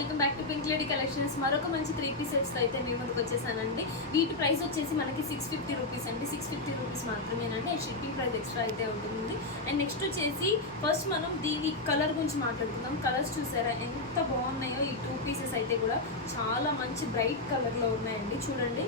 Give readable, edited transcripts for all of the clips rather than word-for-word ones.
Welcome back to pink lady collections. మరొక మంచి 3 piece sets అయితే మీ ముందుకు వచ్చేసానండి. వీటి ప్రైస్ వచ్చేసి మనకి 650 రూపీస్ అండి. 650 రూపీస్ మాత్రమేనండి. అండ్ షిప్పింగ్ ప్రైస్ ఎక్స్ట్రా అయితే ఉంటుంది. అండ్ నెక్స్ట్ వచ్చేసి ఫస్ట్ మనం దీని కలర్ గురించి మాట్లాడుకుందాం. కలర్స్ చూసారా ఎంత బాగున్నాయో. ఈ 2 పీసెస్ అయితే కూడా చాలా మంచి బ్రైట్ కలర్లో ఉన్నాయండి, చూడండి.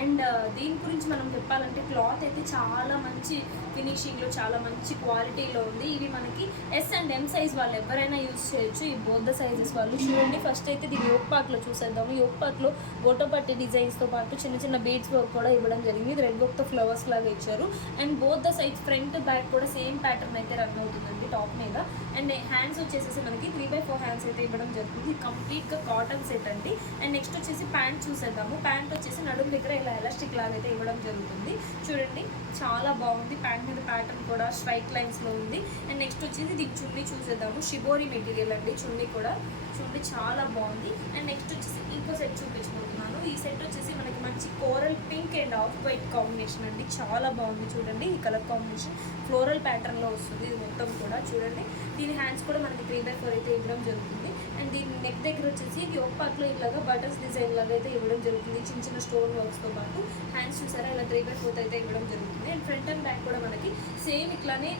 అండ్ దీని గురించి మనం చెప్పాలంటే క్లాత్ అయితే చాలా మంచి ఫినిషింగ్లో, చాలా మంచి క్వాలిటీలో ఉంది. ఇవి మనకి ఎస్ అండ్ ఎం సైజ్ వాళ్ళు ఎవరైనా యూజ్ చేయొచ్చు. ఈ బోత్ ద సైజెస్ వాళ్ళు. చూడండి, ఫస్ట్ అయితే దీని యోక్ పార్ట్లో చూసేద్దాము. యోక్ పార్ట్లో గోటోపట్టి డిజైన్స్తో పాటు చిన్న చిన్న బీడ్స్ వర్క్ కూడా ఇవ్వడం జరిగింది. ఇది రెడ్ వర్క్తో ఫ్లవర్స్ లాగా ఇచ్చారు. And both the size front back కూడా సేమ్ ప్యాటర్న్ అయితే రన్ అవుతుందండి టాప్ మీద. అండ్ హ్యాండ్స్ వచ్చేసి మనకి 3/4 హ్యాండ్స్ అయితే ఇవ్వడం జరుగుతుంది. కంప్లీట్గా కాటన్ సెట్ అండి. అండ్ నెక్స్ట్ వచ్చేసి ప్యాంట్ చూసేద్దాము. ప్యాంట్ వచ్చేసి నడుము దగ్గర ఇలా ఎలాస్టిక్ లాగా అయితే ఇవ్వడం జరుగుతుంది. చూడండి, చాలా బాగుంది. ప్యాంట్ మీద ప్యాటర్న్ కూడా స్ట్రైక్ లైన్స్లో ఉంది. అండ్ నెక్స్ట్ వచ్చేసి దీని చున్నీ చూసేద్దాము. షిబోరి మెటీరియల్ అండి. చున్నీ కూడా చూడండి చాలా బాగుంది. అండ్ నెక్స్ట్ వచ్చేసి ఇంకో సెట్ చూపించబోతున్నాను. ఈ సెట్ వచ్చేసి మనకి మంచి coral pink and off white combination అండి. చాలా బాగుంది చూడండి. ఈ కలర్ కాంబినేషన్ ఫ్లోరల్ ప్యాటర్న్లో వస్తుంది ఇది మొత్తం కూడా. చూడండి, దీని హ్యాండ్స్ కూడా మనకి 3/4 అయితే ఇవ్వడం జరుగుతుంది. అండ్ దీని నెక్ దగ్గర వచ్చేసి యోక్ పార్ట్లో ఇలాగా బటర్స్ డిజైన్ లాగా అయితే ఇవ్వడం జరుగుతుంది. చిన్న చిన్న స్టోన్ వర్క్స్తో పాటు హ్యాండ్స్ చూసారా ఇలా 3/4 అయితే ఇవ్వడం జరుగుతుంది. అండ్ ఫ్రంట్ అండ్ బ్యాక్ కూడా మనకి సేమ్ ఇట్లానే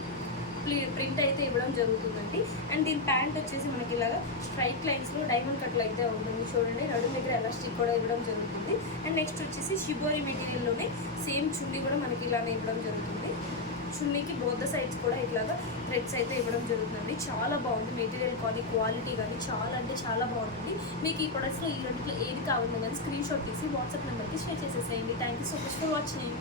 ప్రింట్ అయితే ఇవ్వడం జరుగుతుందండి. అండ్ దీని ప్యాంట్ వచ్చేసి మనకి ఇలాగా స్ట్రైట్ లైన్స్లో డైమండ్ కట్లు అయితే ఉంటుంది. చూడండి, నడుము దగ్గర ఎలాస్టిక్ కూడా ఇవ్వడం జరుగుతుంది. అండ్ నెక్స్ట్ వచ్చేసి షిబోరి మెటీరియల్లోనే సేమ్ చున్నీ కూడా మనకి ఇలానే ఇవ్వడం జరుగుతుంది. చున్నీకి బోత్ ద సైడ్స్ కూడా ఇట్లాగా థ్రెడ్స్ అయితే ఇవ్వడం జరుగుతుంది. చాలా బాగుంది మెటీరియల్ కానీ క్వాలిటీ కానీ చాలా అంటే చాలా బాగుంది. మీకు ఈ ప్రొడక్ట్స్లో ఈ రెండింటిలో ఏది కావాలో కానీ స్క్రీన్ షాట్ తీసి వాట్సాప్ నెంబర్కి షేర్ చేసేసేయండి. Thank you so much for watching.